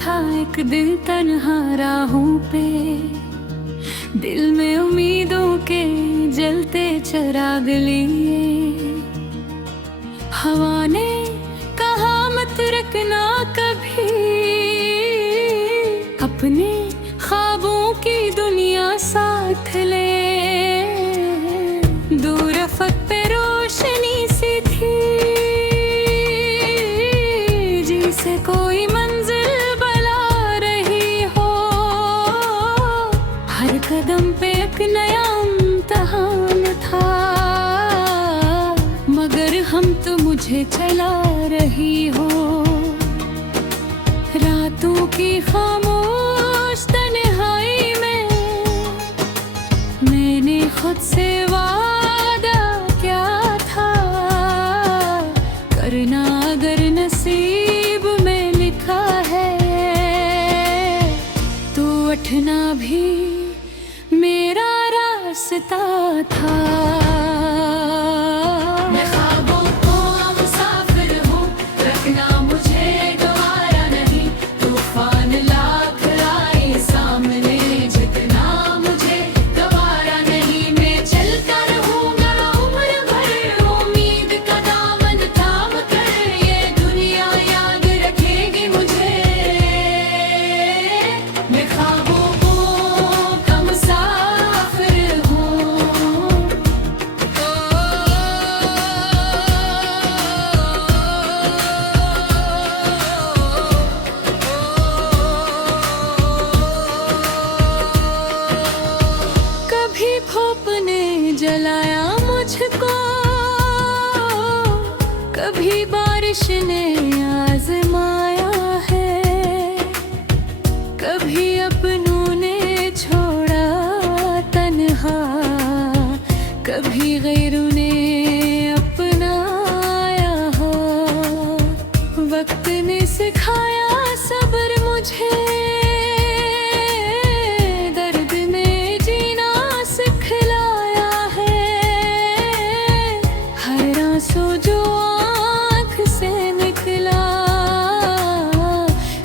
था एक दिल तन्हा राहों पे, दिल में उम्मीदों के जलते चिराग लिए। हवा ने कहा मत रखना कभी अपने ख्वाबों की दुनिया साथ ले। दूर अफक पे रोशनी सी थी जिसे कोई मंजिल बुला रही हो। हर कदम पे एक नया इम्तिहान था, मगर हम तो मुझे चला रही हो। रातों की खामोश तन्हाई में मैंने खुद से वादा क्या था करना, अगर नसीब में लिखा है तो उठना भी मेरा रास्ता था। जलाया मुझको, कभी बारिश ने आजमाया है, कभी अपनों ने छोड़ा तन्हा, कभी गैरों ने अपनाया हो। वक्त ने सिखाया सब्र मुझे,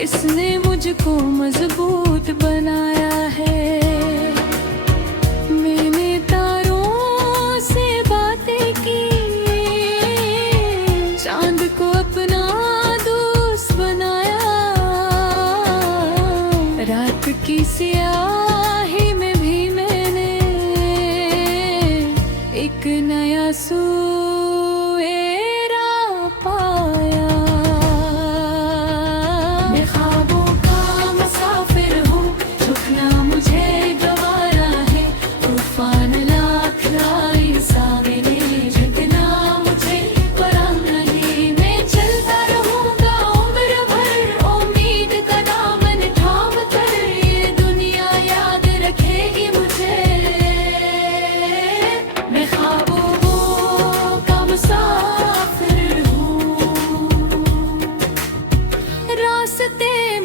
इसने मुझको मजबूत बनाया है। मैंने तारों से बातें की, चांद को अपना दोस्त बनाया। रात की स्याही में भी मैंने एक नया सवेरा पाया।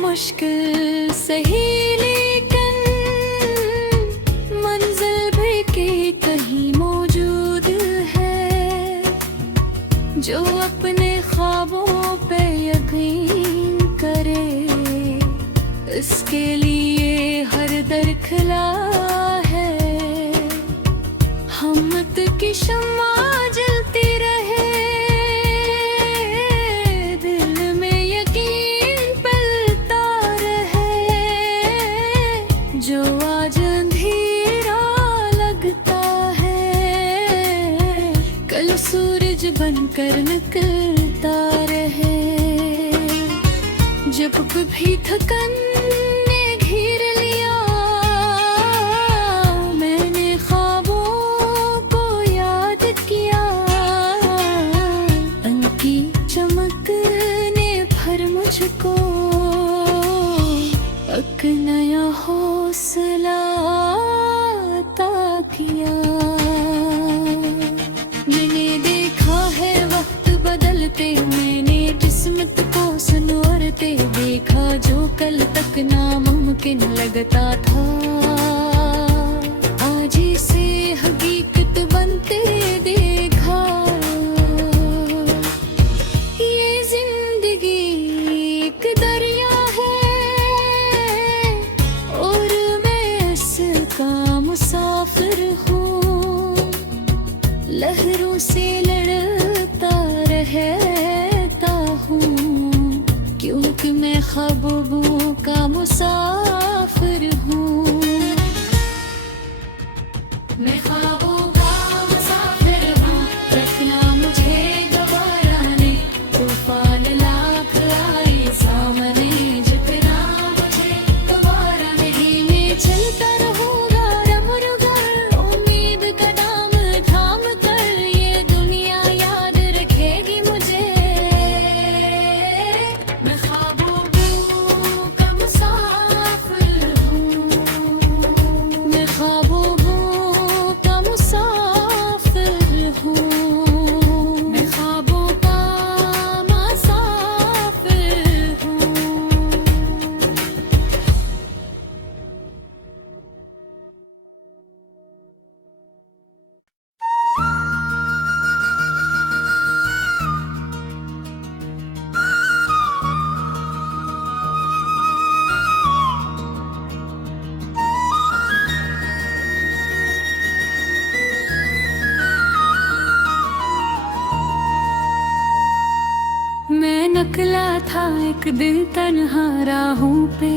मुश्किल सही लेकिन मंजिल भी की कहीं मौजूद है। जो अपने ख्वाबों पे यकीन करे, इसके लिए हर दर खुला है। हिम्मत की शम्मा जलती रहे, जो आज अंधेरा लगता है कल सूरज बनकर निकलता रहे। जब भी थकन ने घेर लिया, मैंने ख्वाबों को याद किया। उनकी चमक ने भर मुझको एक नया हौसला अता किया। मैंने देखा है वक्त बदलते, मैंने किस्मत को संवारते देखा। जो कल तक नामुमकिन लगता था, आज इसे हकीकत बनते देखा। ये जिंदगी एक दरिया है, लड़ता रहता हूँ, क्योंकि मैं ख्वाबों का मुसाफिर हूँ। मैं ख्वाबों का मुसाफिर हूँ, रखना मुझे गवारा नहीं। तूफान लाख आए सामने, झुकना मुझे गवारा नहीं। मैं चलता रहूँगा रमुरगर, उम्मीद का दाम थाम कर। ये दुनिया याद रखेगी मुझे। मैं ख्वाबों का मुसाफिर हूँ, मैं ख्वाबों का मुसाफिर हूँ, मैं ख्वाबों का मुसाफिर हूँ। मैं निकला था एक दिन तन्हा राहों पे,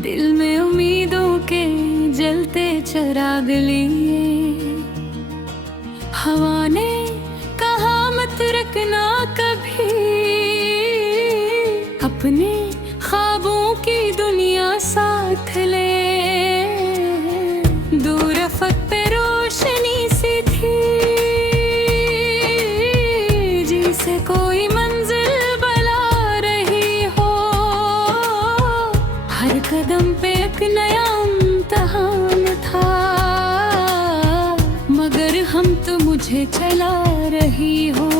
दिल में उम्मीदों के जलते चिराग लिए। हवा ने कहा मत रखना कभी अपने ख्वाबों की दुनिया साथ ले। दूर अफक पे रोशनी सी थी, जिसे कोई मंजिल बुला रही हो। हर कदम पे एक नया इम्तिहान था, मगर हम तो मुझे चला रही हो।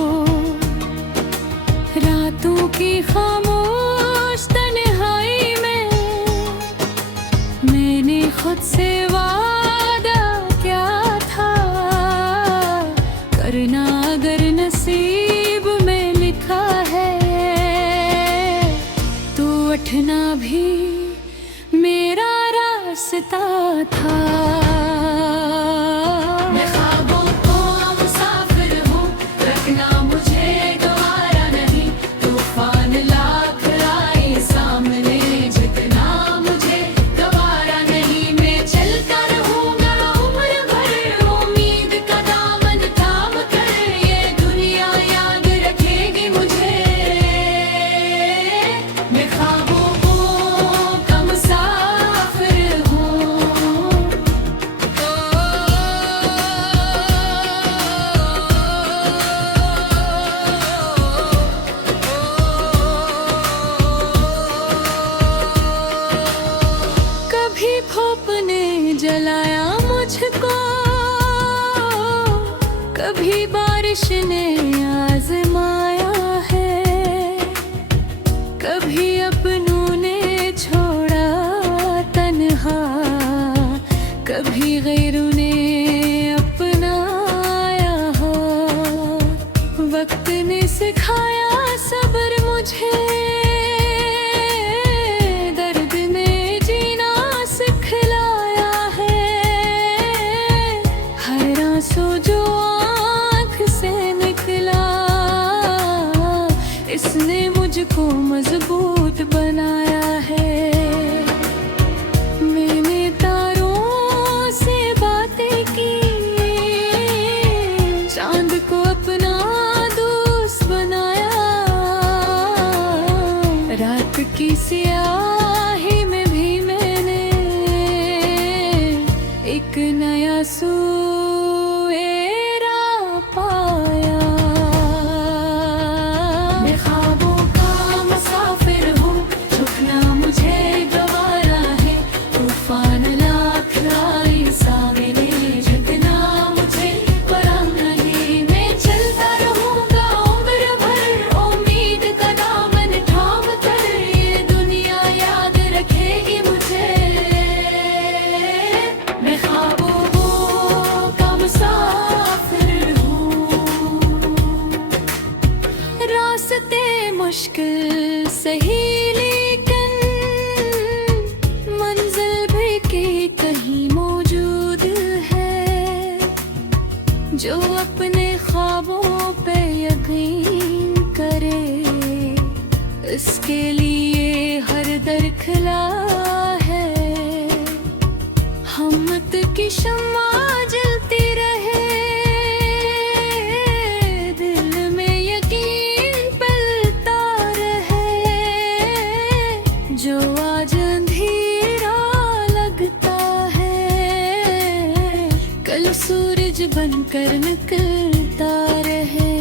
रातों की खामोश तन्हाई में मैंने खुद से वादा क्या था करना, अगर नसीब में लिखा है तो उठना भी मेरा रास्ता था। मैं ख्वाबों का मुसाफिर हूँ, रखना मुझे गवारा नहीं। तूफान लाख आए सामने, झुकना मुझे गवारा नहीं। मैं चलता रहूँगा उम्र भर, उम्मीद का दामन थाम कर। ये दुनिया याद रखेगी मुझे। मैं ख्वाबों का मुसाफिर हूँ। कभी भूप ने जलाया मुझको, कभी बारिश ने आजमाया है। कभी अपनों ने छोड़ा तन्हा, कभी गैरों ने अपनाया हो। वक्त ने सिखाया सब्र मुझे, दर्द में जीना सिखलाया है। हर आंसू जो आँख से निकला, इसने मुझको मजबूत बनाया है। मैंने तारों से बातें की, चांद को अपना दोस्त बनाया। रात की स्याही में भी मैंने एक नया सवेरा पाया। मैं ख्वाबों का मुसाफिर हूँ, झुकना मुझे गवारा है। तूफान लाख आए सामने, झुकना मुझे परम नहीं। मैं चलता रहूँगा उम्र भर, उम्मीद का दामन थाम कर। ये दुनिया याद रखेगी मुझे। मैं ख्वाबों का मुसाफिर हूँ। रास्ते मुश्किल सही, लेकिन मंजिल भी की कहीं मौजूद है। जो अपने के लिए हर दर खुला है। हिम्मत की शम्मा जलती रहे, दिल में यकीन पलता रहे। जो आज अंधेरा लगता है, कल सूरज बनकर निकलता रहे।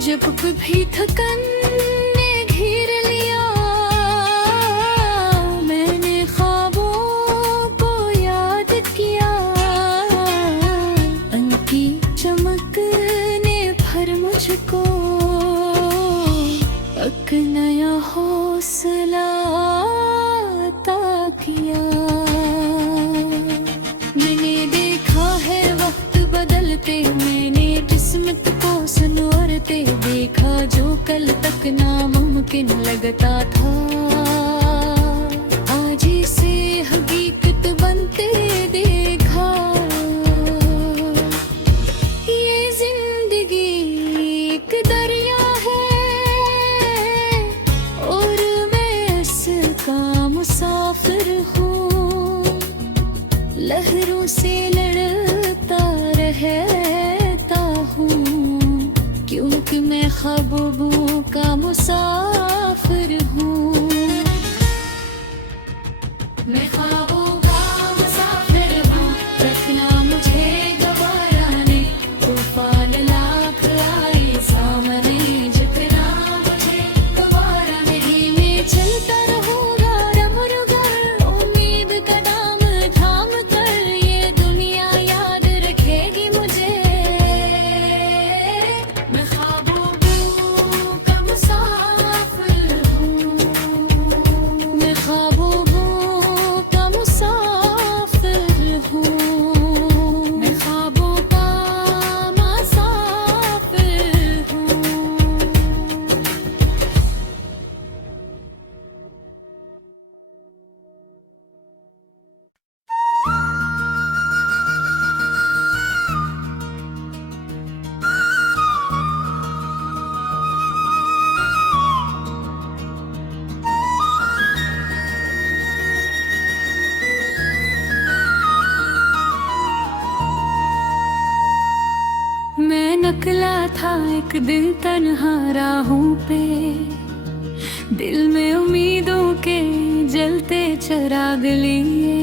जब भी थकन ने घेर लिया, मैंने ख्वाबों को याद किया। उनकी चमक ने भर मुझको एक नया हौसला अता किया। मैंने देखा है वक्त बदलते, मैंने किस्मत को संवारते देखा। जो कल तक नामुमकिन लगता था, आज इसे हकीकत बनते देखा। ये जिंदगी एक दरिया है और मैं इसका मुसाफिर हूँ। लहरों से लड़ता रहता हूँ, क्योंकि मैं ख्वाबों का मुसाफिर हूँ। मैं ख्वाबों का मुसाफिर हूँ, रखना मुझे गवारा नहीं। तूफान लाख आए सामने, झुकना मुझे गवारा नहीं। मैं चलता रहूँगा रमुरगर, उम्मीद का दाम थाम कर। ये दुनिया याद रखेगी मुझे। मैं ख्वाबों का मुसाफिर हूँ, मैं ख्वाबों का मुसाफिर हूँ, मैं ख्वाबों का मुसाफिर हूँ। मैं निकला था एक दिन तन्हा राहों पे, दिल में उम्मीदों के जलते चिराग लिए।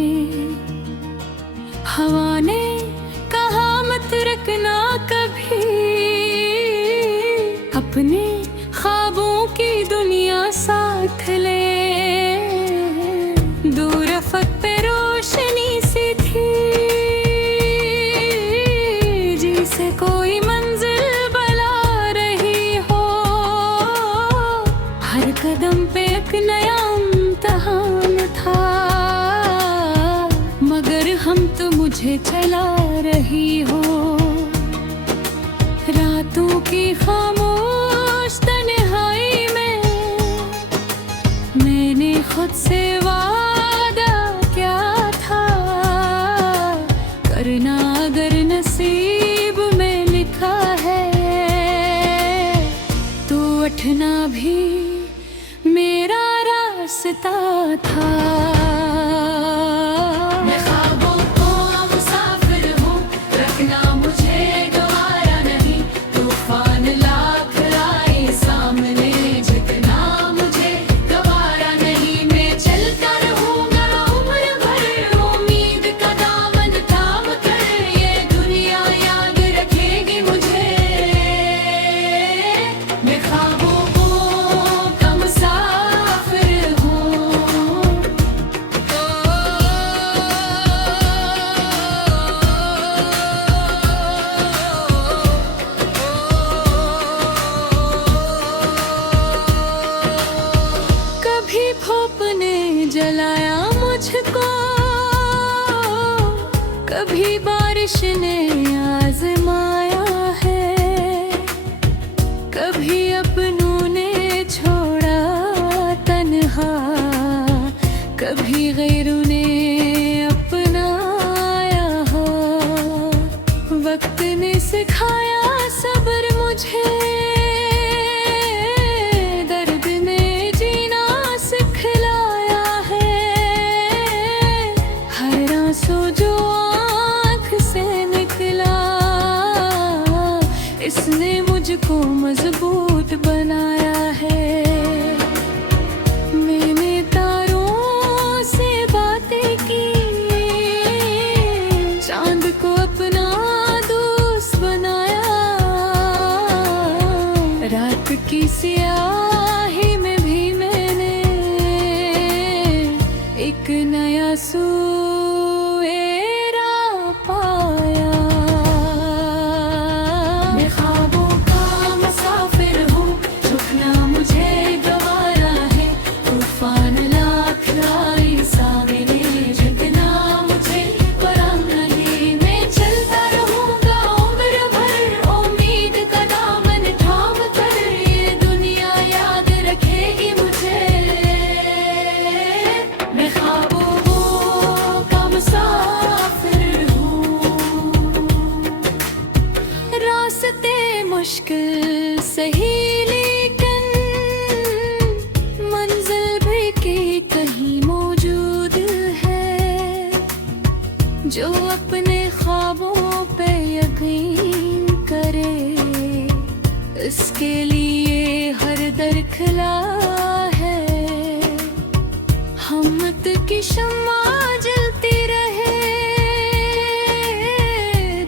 हवा ने कहा मत रखना कभी अपने ख्वाबों की दुनिया साथ ले। दूर अफक पे रोशनी सी थी, जिसे कोई मंजिल बुला रही हो। हर कदम पे एक नया इम्तिहान था, मगर हम तो मुझे चला रही हो। रातों की खामोश तन्हाई में मैंने खुद से वादा क्या था करना। अगर नसीब में लिखा है तो उठना भी मेरा रास्ता था। मैं ख्वाबों को मुसाफिर हूँ, रखना मुझे गवारा नहीं। तूफान लाख आए सामने, झुकना मुझे गवारा नहीं। मैं चलता रहूँगा उम्र भर, उम्मीद का दामन थाम कर। ये दुनिया याद रखेगी मुझे। मैं ख्वाबों का मुसाफिर हूँ। कभी भूप ने जलाया मुझको, कभी बारिश ने आजमाया है। कभी अपनों ने छोड़ा तन्हा, कभी गैरों ने अपनाया हो। वक्त ने सिखाया सब्र मुझे, दर्द इसने मुझको मजबूत बनाया है। मैंने तारों से बातें की, चांद को अपना दोस्त बनाया। रात की स्याही में भी मैंने एक नया सुएरा पाया। मैं ख्वाबों का मुसाफिर हूँ, रुकना मुझे गवारा है। तूफान लाख आए सामने, रुकना मुझे परम नहीं। मैं चलता रहूँगा उम्र भर, उम्मीद का दामन थाम कर। ये दुनिया याद रखेगी मुझे। मैं ख्वाबों का मुसाफिर हूँ। रास्ते मुश्किल सही, लेकिन मंजिल भी के कहीं मौजूद है। जो अपने ख्वाबों पे यकीन करे, इसके लिए हर दर खुला है। हिम्मत की शम्मा जलती रहे,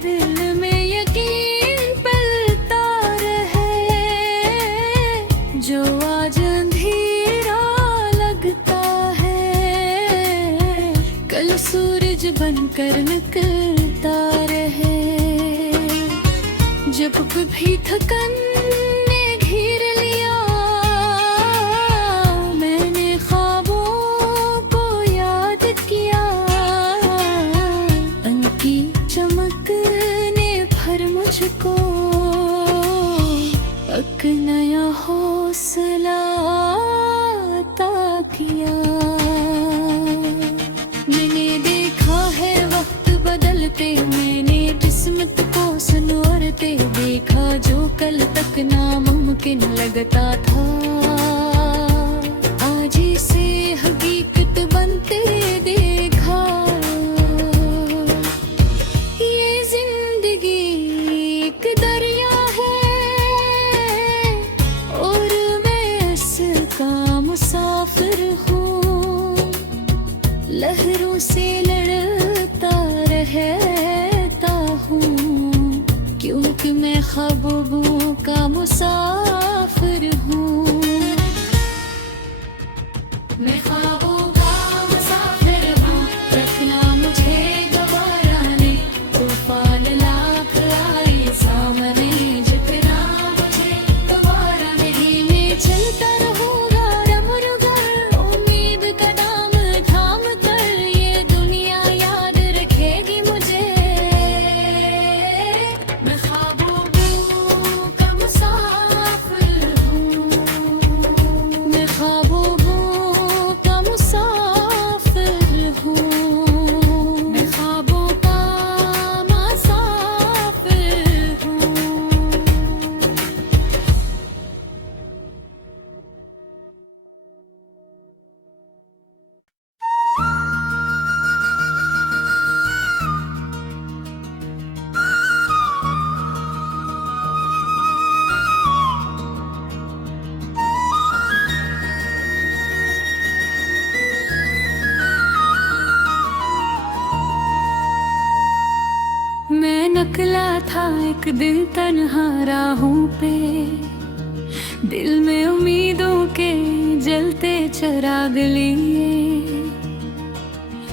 दिल में यकीन पलता रहे। जो आज अंधेरा लगता है, कल सूरज बनकर निकलता रहे। जब भी थकन ने घेर लिया, मैंने ख्वाबों को याद किया। उनकी चमक ने भर मुझको एक नया हौसला अता किया। मैंने देखा है वक्त बदलते, मैंने किस्मत को संवारते देखा। जो कल तक नामुमकिन लगता था, आज इसे हकीकत बनते देखा। ये जिंदगी एक दरिया है, और मैं इसका मुसाफिर हूँ। लहरों से लड़ता रहता हूँ, क्योंकि मैं ख्वाबों का मुसाफिर हूँ। मैं ख्वाबों का मुसाफिर हूँ, रखना मुझे गवारा नहीं। तूफान लाख आए सामने, झुकना मुझे गवारा नहीं। मैं चलता रहूँगा रमरुगर, उम्मीद का दाम थाम कर। ये दुनिया याद रखेगी मुझे। मैं ख्वाबों का मुसाफिर हूँ। मैं ख्वाबों का मुसाफिर हूँ। मैं ख्वाबों का मुसाफिर हूँ। मैं निकला था एक दिन तन्हा राहों पे, दिल में उम्मीदों के जलते चिराग लिए।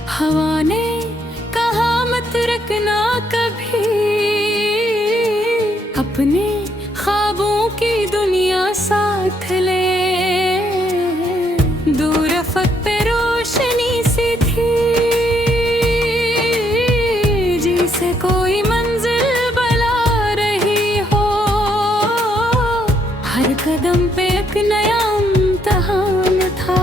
हवा ने कहा मत रखना कभी अपने ख्वाबों की दुनिया साथ ले। दूर अफक पे रोशनी सी थी, जिसे कोई मंजिल बुला रही हो। हर कदम पे एक नया इम्तिहान था,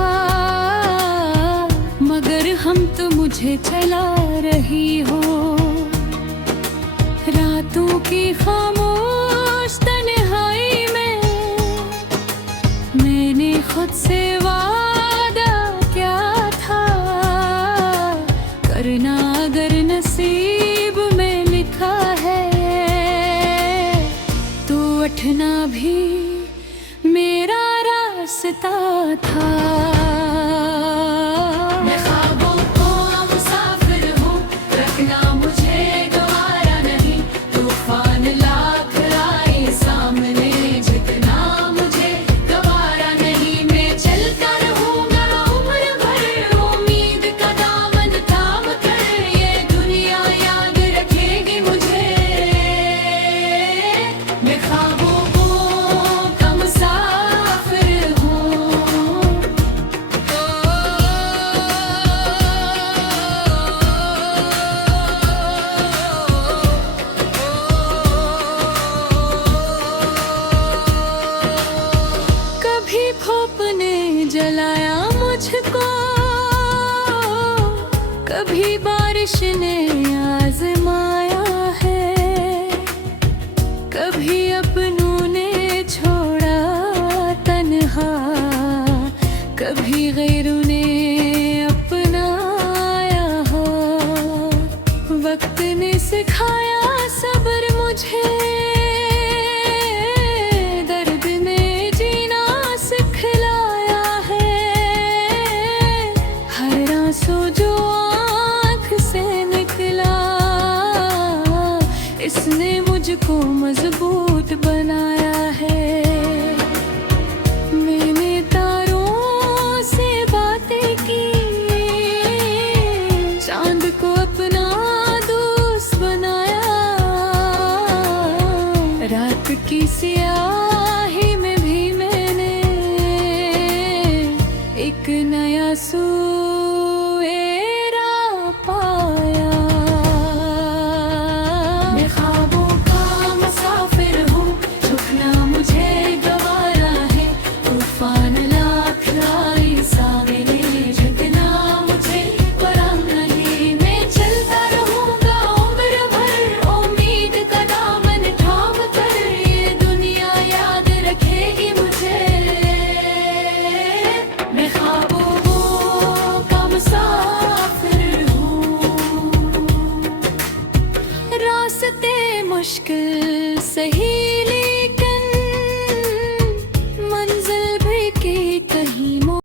मगर हम तो मुझे चला रही हो। रातों की खामोश तन्हाई में मैंने खुद से वादा क्या था करना। अगर नसीब में लिखा है तो उठना भी मेरा रास्ता था। मैं ख्वाबों को मुसाफिर हूँ, रखना मुझे गवारा नहीं। तूफान लाख आए सामने, जितना मुझे गवारा नहीं। मैं चलता रहूँगा उम्र भर, उम्मीद का दामन थाम कर। ये दुनिया याद रखेगी मुझे। मैं ख्वाबों का मुसाफिर हूँ। कभी भूप ने जलाया मुझको, कभी बारिश ने आजमाया है। कभी अपनों ने छोड़ा तन्हा, कभी गैरों ने अपनाया हो। वक्त ने सिखाया सब्र मुझे, दर्द ने जीना सिखलाया है। हर आंसू जो आँख से निकला, इसने मुझको मजबूत बनाया है। मैंने तारों से बातें की, चांद को अपना दोस्त बनाया। रात की स्याही में भी मैंने एक नया